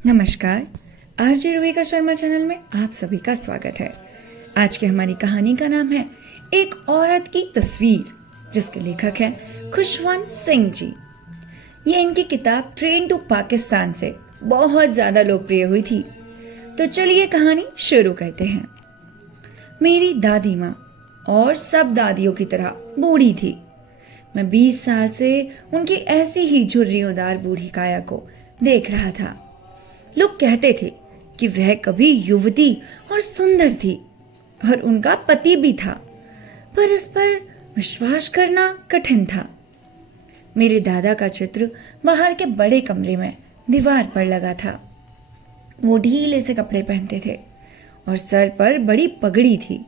नमस्कार। RJ Rubika Sharma channel में आप सभी का स्वागत है। आज की हमारी कहानी का नाम है एक औरत की तस्वीर, जिसके लेखक हैं खुशवंत सिंह जी। ये इनकी किताब ट्रेन टू पाकिस्तान से बहुत ज्यादा लोकप्रिय हुई थी। तो चलिए कहानी शुरू करते हैं। मेरी दादी माँ और सब दादियों की तरह बूढ़ी थी। मैं 20 साल से उनकी ऐसी ही झुर्रियोंदार बूढ़ी काया को देख रहा था। लोग कहते थे कि वह कभी युवती और सुंदर थी और उनका पति भी था, पर इस पर विश्वास करना कठिन था। मेरे दादा का चित्र बाहर के बड़े कमरे में दीवार पर लगा था। वो ढीले से कपड़े पहनते थे और सर पर बड़ी पगड़ी थी।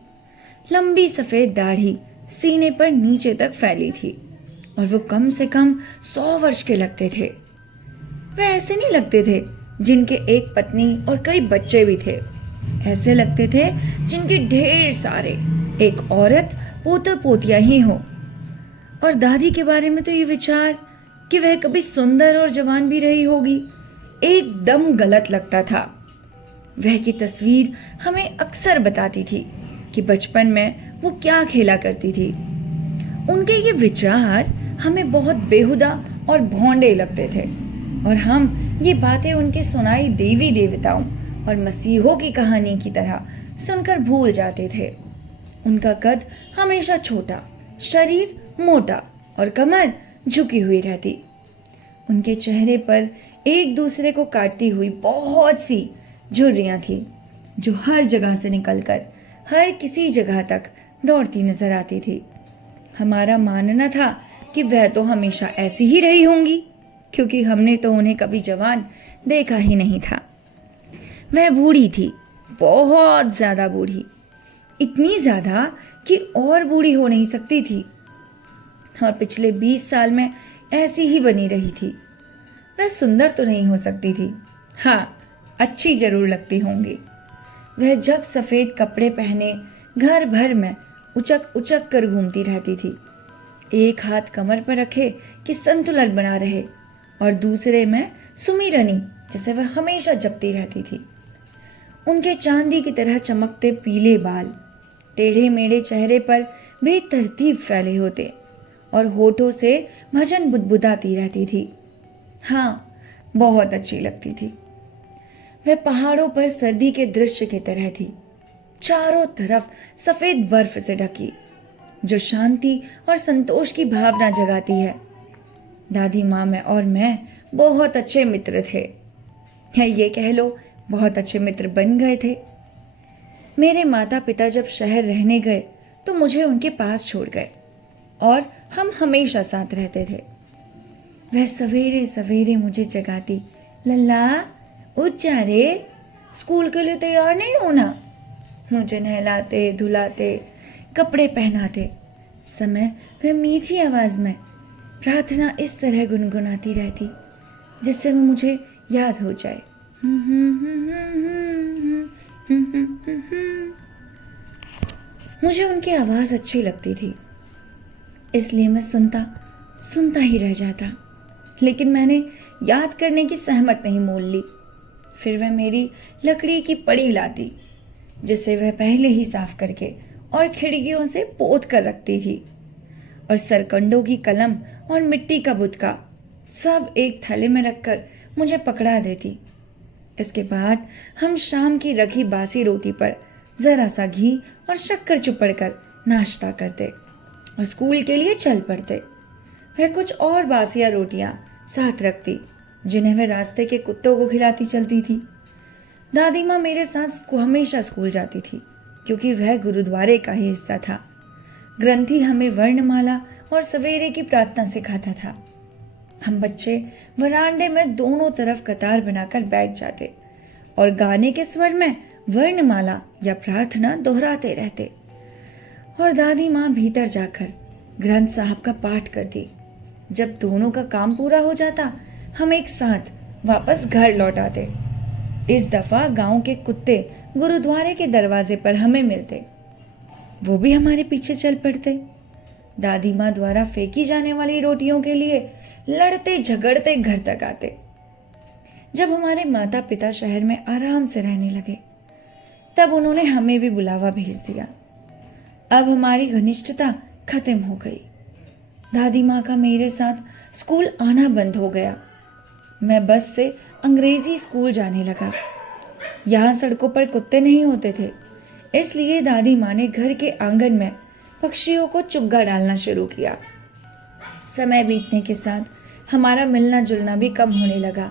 लंबी सफेद दाढ़ी सीने पर नीचे तक फैली थी और वो कम से कम 100 वर्ष के लगते थे। वे ऐसे नहीं लगते थे जिनके एक पत्नी और कई बच्चे भी थे। ऐसे लगते थे जिनके ढेर सारे, एक औरत पोता पोतियां ही हो। और दादी के बारे में तो ये विचार कि वह कभी सुंदर और जवान भी रही होगी एकदम गलत लगता था। वह की तस्वीर हमें अक्सर बताती थी कि बचपन में वो क्या खेला करती थी। उनके ये विचार हमें बहुत बेहुदा और भोंडे लगते थे और हम ये बातें उनकी सुनाई देवी देवताओं और मसीहों की कहानी की तरह सुनकर भूल जाते थे। उनका कद हमेशा छोटा, शरीर मोटा और कमर झुकी हुई रहती। उनके चेहरे पर एक दूसरे को काटती हुई बहुत सी झुर्रियां थी, जो हर जगह से निकलकर हर किसी जगह तक दौड़ती नजर आती थी। हमारा मानना था कि वह तो हमेशा ऐसी ही रही होंगी, क्योंकि हमने तो उन्हें कभी जवान देखा ही नहीं था। वह बूढ़ी थी, बहुत ज्यादा बूढ़ी, इतनी ज्यादा कि और बूढ़ी हो नहीं सकती थी, और पिछले 20 साल में ऐसी ही बनी रही थी। वह सुंदर तो नहीं हो सकती थी, हाँ अच्छी जरूर लगती होंगी। वह जब सफेद कपड़े पहने घर भर में उचक उचक कर घूमती रहती थी, एक हाथ कमर पर रखे कि संतुलन बना रहे और दूसरे में सुमिरनी, जिसे वह हमेशा जपती रहती थी। उनके चांदी की तरह चमकते पीले बाल टेढ़े मेढ़े चेहरे पर बेतरतीब फैले होते और होठों से भजन बुदबुदाती रहती थी। हाँ, बहुत अच्छी लगती थी। वह पहाड़ों पर सर्दी के दृश्य की तरह थी, चारों तरफ सफेद बर्फ से ढकी, जो शांति और संतोष की भावना जगाती है। दादी माँ में और मैं बहुत अच्छे मित्र थे, या ये कह लो बहुत अच्छे मित्र बन गए थे। मेरे माता पिता जब शहर रहने गए तो मुझे उनके पास छोड़ गए और हम हमेशा साथ रहते थे। वह सवेरे सवेरे मुझे जगाती, लल्ला उठ जा रे, स्कूल के लिए तैयार नहीं होना। मुझे नहलाते धुलाते कपड़े पहनाते समय वह मीठी आवाज में प्रार्थना इस तरह गुनगुनाती रहती जिससे वो मुझे याद हो जाए। मुझे उनकी आवाज अच्छी लगती थी, इसलिए मैं सुनता सुनता ही रह जाता, लेकिन मैंने याद करने की सहमत नहीं मोल ली। फिर वह मेरी लकड़ी की पड़ी लाती, जिसे वह पहले ही साफ करके और खिड़कियों से पोत कर रखती थी, और सरकंडों की कलम और मिट्टी का बुतका सब एक थैले में रखकर मुझे पकड़ा देती। इसके बाद हम शाम की रखी बासी रोटी पर जरा सा घी और शक्कर चुपड़कर नाश्ता करते और स्कूल के लिए चल पड़ते। वह कुछ और बासिया रोटियां साथ रखती, जिन्हें वह रास्ते के कुत्तों को खिलाती चलती थी। दादी माँ मेरे साथ हमेशा स्कूल जाती थी, क्योंकि वह गुरुद्वारे का ही हिस्सा था। ग्रंथी हमें वर्णमाला और सवेरे की प्रार्थना सिखाता था। हम बच्चे वरांडे में दोनों तरफ कतार बनाकर बैठ जाते और गाने के स्वर में वर्णमाला या प्रार्थना दोहराते रहते, और दादी माँ भीतर जाकर ग्रंथ साहब का पाठ करती। जब दोनों का काम पूरा हो जाता, हम एक साथ वापस घर लौट आते। इस दफा गांव के कुत्ते गुरुद्वारे के दरवाजे पर हमें मिलते, वो भी हमारे पीछे चल पड़ते। दादी माँ द्वारा फेंकी जाने वाली रोटियों के लिए लड़ते झगड़ते घर तक आते। जब हमारे माता पिता शहर में आराम से रहने लगे, तब उन्होंने हमें भी बुलावा भेज दिया। अब हमारी घनिष्ठता खत्म हो गई। दादी माँ का मेरे साथ स्कूल आना बंद हो गया। मैं बस से अंग्रेजी स्कूल जाने लगा। यहाँ सड़कों पर कुत्ते नहीं होते थे, इसलिए दादी माँ ने घर के आंगन में पक्षियों को चुग्गा डालना शुरू किया। समय बीतने के साथ हमारा मिलना जुलना भी कम होने लगा।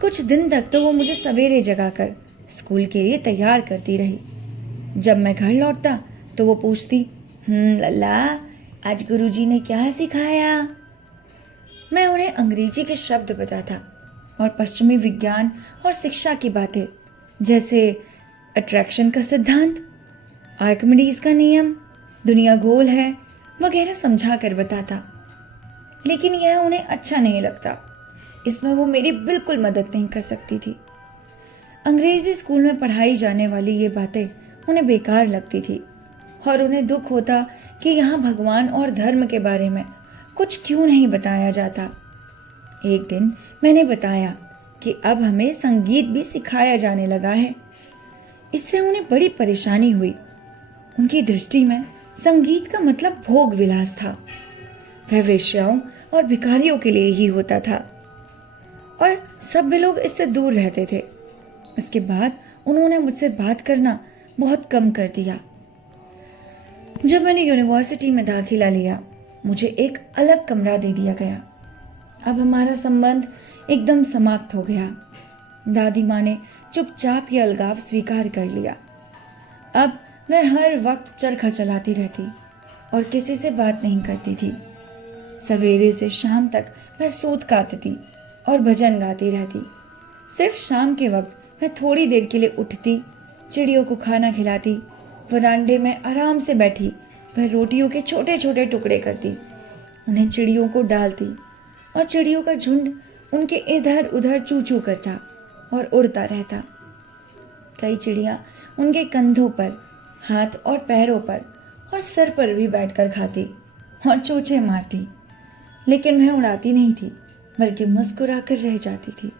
कुछ दिन तक तो वो मुझे सवेरे जगाकर स्कूल के लिए तैयार करती रही। जब मैं घर लौटता तो वो पूछती, लल्ला, आज गुरुजी ने क्या सिखाया? मैं उन्हें अंग्रेजी के शब्द बताता और पश्चिमी विज्ञान और शिक्षा की बातें, जैसे अट्रैक्शन का सिद्धांत, आर्किमिडीज का नियम, दुनिया गोल है वगैरह समझा कर बताता। लेकिन यह उन्हें अच्छा नहीं लगता। इसमें वो मेरी बिल्कुल मदद नहीं कर सकती थी। अंग्रेजी स्कूल में पढ़ाई जाने वाली ये बातें उन्हें बेकार लगती थी और उन्हें दुख होता कि यहाँ भगवान और धर्म के बारे में कुछ क्यों नहीं बताया जाता। एक दिन मैंने बताया कि अब हमें संगीत भी सिखाया जाने लगा है। इससे उन्हें बड़ी परेशानी हुई। उनकी दृष्टि में संगीत का मतलब भोग विलास था। वह वेश्याओं और भिखारियों के लिए ही होता था और सब वे लोग इससे दूर रहते थे। इसके बाद उन्होंने मुझसे बात करना बहुत कम कर दिया। जब मैंने यूनिवर्सिटी में दाखिला लिया, मुझे एक अलग कमरा दे दिया गया। अब हमारा संबंध एकदम समाप्त हो गया। दादी माँ ने चुपचाप ये अलगाव स्वीकार कर लिया। अब वह हर वक्त चरखा चलाती रहती और किसी से बात नहीं करती थी। सवेरे से शाम तक वह सूत काटती और भजन गाती रहती। सिर्फ शाम के वक्त वह थोड़ी देर के लिए उठती, चिड़ियों को खाना खिलाती, वरांडे में आराम से बैठी वह रोटियों के छोटे छोटे टुकड़े करती, उन्हें चिड़ियों को डालती और चिड़ियों का झुंड उनके इधर उधर चू चू करता और उड़ता रहता। कई चिड़ियाँ उनके कंधों पर, हाथ और पैरों पर और सर पर भी बैठकर खाती और चोंचे मारती, लेकिन वह उड़ाती नहीं थी, बल्कि मुस्कुराकर रह जाती थी।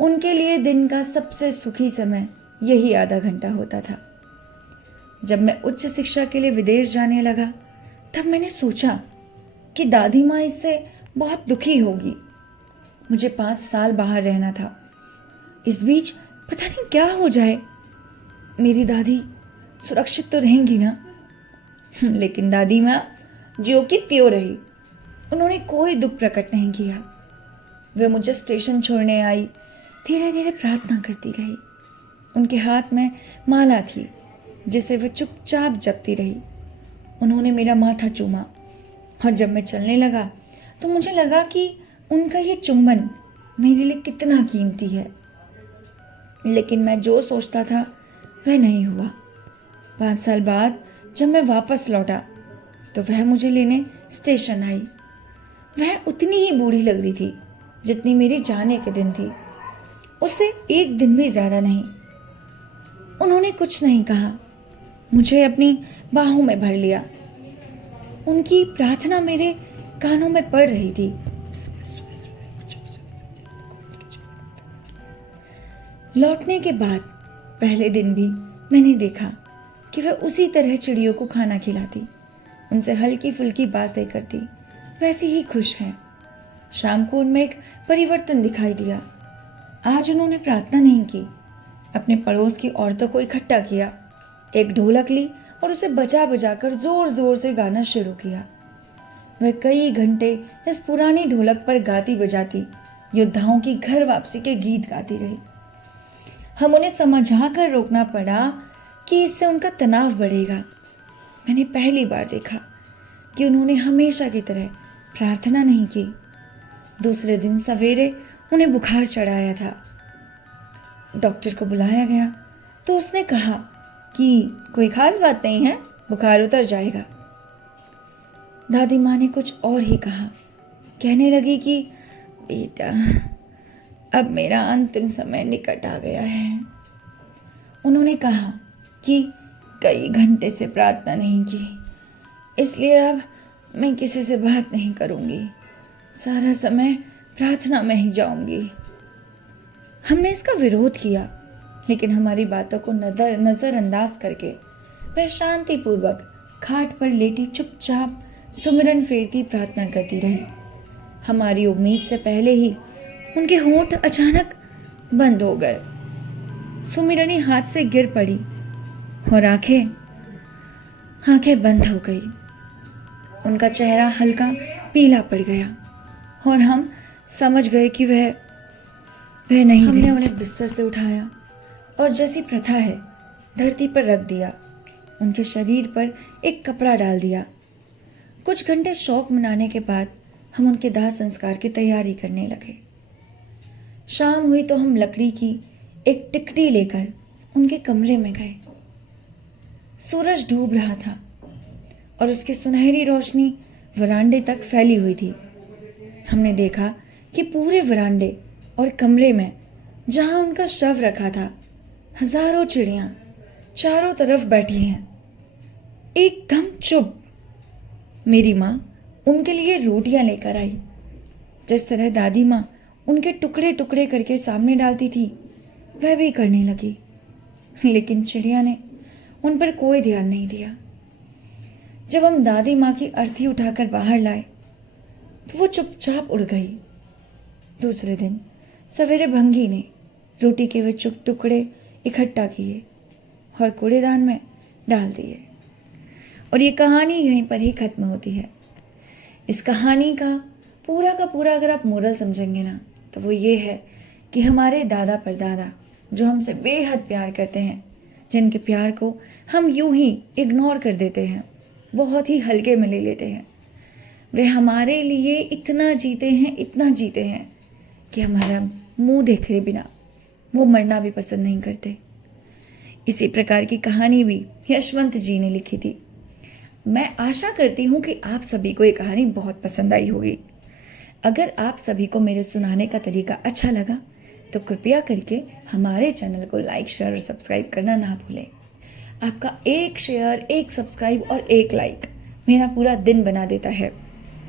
उनके लिए दिन का सबसे सुखी समय यही आधा घंटा होता था। जब मैं उच्च शिक्षा के लिए विदेश जाने लगा, तब मैंने सोचा कि दादी माँ इससे बहुत दुखी होगी। मुझे 5 साल बाहर रहना था। इस बीच पता नहीं क्या हो जाए। मेरी दादी सुरक्षित तो रहेंगी ना? लेकिन दादी माँ ज्यों की त्यों रही। उन्होंने कोई दुख प्रकट नहीं किया। वे मुझे स्टेशन छोड़ने आई, धीरे धीरे प्रार्थना करती रही। उनके हाथ में माला थी, जिसे वे चुपचाप जपती रही। उन्होंने मेरा माथा चूमा और जब मैं चलने लगा तो मुझे लगा कि उनका ये चुंबन मेरे लिए कितना कीमती है। लेकिन मैं जो सोचता था वह नहीं हुआ। 5 साल बाद जब मैं वापस लौटा तो वह मुझे लेने स्टेशन आई। वह उतनी ही बूढ़ी लग रही थी जितनी मेरे जाने के दिन थी, उससे 1 दिन भी ज्यादा नहीं। उन्होंने कुछ नहीं कहा, मुझे अपनी बाहों में भर लिया। उनकी प्रार्थना मेरे कानों में पड़ रही थी। लौटने के बाद पहले दिन भी मैंने देखा कि वह उसी तरह चिड़ियों को खाना खिलाती, उनसे हल्की फुल्की बातें करती, वैसी ही खुश हैं। शाम को उनमें एक परिवर्तन दिखाई दिया। आज उन्होंने प्रार्थना नहीं की, अपने पड़ोस की औरतों को इकट्ठा किया, एक ढोलक ली और उसे बजा बजा कर जोर जोर से गाना शुरू किया। वह कई घंटे इस पुरानी ढोलक पर गाती बजाती योद्धाओं की घर वापसी के गीत गाती रही। हम उन्हें समझा कर रोकना पड़ा कि इससे उनका तनाव बढ़ेगा। मैंने पहली बार देखा कि उन्होंने हमेशा की तरह प्रार्थना नहीं की। दूसरे दिन सवेरे उन्हें बुखार चढ़ाया था। डॉक्टर को बुलाया गया तो उसने कहा कि कोई खास बात नहीं है, बुखार उतर जाएगा। दादी माँ ने कुछ और ही कहा। कहने लगी कि बेटा, अब मेरा अंतिम समय निकट आ गया है। उन्होंने कहा कि कई घंटे से प्रार्थना नहीं की, इसलिए अब मैं किसी से बात नहीं करूँगी, सारा समय प्रार्थना में ही जाऊँगी। हमने इसका विरोध किया, लेकिन हमारी बातों को नजरअंदाज करके वह शांतिपूर्वक खाट पर लेटी चुपचाप सुमिरन फेरती प्रार्थना करती रही। हमारी उम्मीद से पहले ही उनके होंठ अचानक बंद हो गए। सुमिरनी हाथ से गिर पड़ी और आंखें बंद हो गई। उनका चेहरा हल्का पीला पड़ गया और हम समझ गए कि वह नहीं। हमने उन्हें बिस्तर से उठाया और जैसी प्रथा है धरती पर रख दिया। उनके शरीर पर एक कपड़ा डाल दिया। कुछ घंटे शौक मनाने के बाद हम उनके दाह संस्कार की तैयारी करने लगे। शाम हुई तो हम लकड़ी की एक टिकटी लेकर उनके कमरे में गए। सूरज डूब रहा था और उसकी सुनहरी रोशनी वरांडे तक फैली हुई थी। हमने देखा कि पूरे वरांडे और कमरे में जहां उनका शव रखा था, हजारों चिड़ियां चारों तरफ बैठी हैं, एकदम चुप। मेरी माँ उनके लिए रोटियां लेकर आई। जिस तरह दादी माँ उनके टुकड़े टुकड़े करके सामने डालती थी, वह भी करने लगी, लेकिन चिड़िया ने उन पर कोई ध्यान नहीं दिया। जब हम दादी माँ की अर्थी उठाकर बाहर लाए तो वो चुपचाप उड़ गई। दूसरे दिन सवेरे भंगी ने रोटी के वे टुकड़े इकट्ठा किए और कूड़ेदान में डाल दिए। और ये कहानी यहीं पर ही खत्म होती है। इस कहानी का पूरा अगर आप मोरल समझेंगे ना, तो वो ये है कि हमारे दादा परदादा जो हमसे बेहद प्यार करते हैं, जिनके प्यार को हम यूं ही इग्नोर कर देते हैं, बहुत ही हल्के में ले लेते हैं, वे हमारे लिए इतना जीते हैं कि हमारा मुंह देखे बिना वो मरना भी पसंद नहीं करते। इसी प्रकार की कहानी भी यशवंत जी ने लिखी थी। मैं आशा करती हूँ कि आप सभी को ये कहानी बहुत पसंद आई होगी। अगर आप सभी को मेरे सुनाने का तरीका अच्छा लगा तो कृपया करके हमारे चैनल को लाइक, शेयर और सब्सक्राइब करना ना भूलें। आपका एक शेयर, एक सब्सक्राइब और एक लाइक मेरा पूरा दिन बना देता है।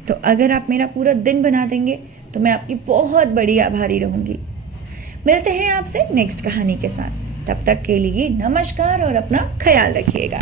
तो अगर आप मेरा पूरा दिन बना देंगे तो मैं आपकी बहुत बड़ी आभारी रहूँगी। मिलते हैं आपसे नेक्स्ट कहानी के साथ। तब तक के लिए नमस्कार और अपना ख्याल रखिएगा।